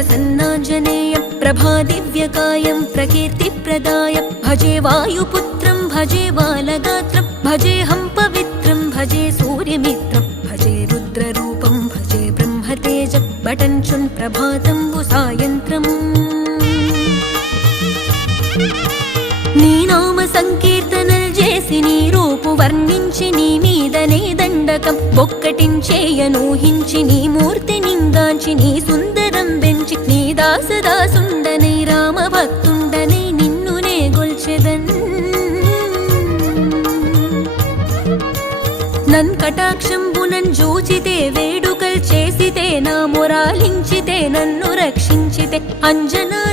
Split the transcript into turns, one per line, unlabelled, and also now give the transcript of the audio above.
प्रसन्नाञ्जनेयं प्रभादिव्यकायं प्रकीर्तिप्रदाय भजे वायुपुत्रं भजे बालगात्रं भजेऽहं पवित्रं भजे सूर्यमित्रं भजे रुद्ररूपं भजे ब्रह्मतेज बटञ्चुन् प्रभातं सायन्त्रम् నీ నామ సంకీర్తనలు చేసి నీ రూపు వర్ణించి నీ మీదనే దండకం ఒక్కటించేయనూహించి నీ మూర్తి దాసదాసుండనే రామ నిన్ను నే గొల్చెదన్. నన్ కటాక్షంబునన్ జూచితే వేడుకల్ చేసితే నా మొరాలించితే నన్ను రక్షించితే అంజనా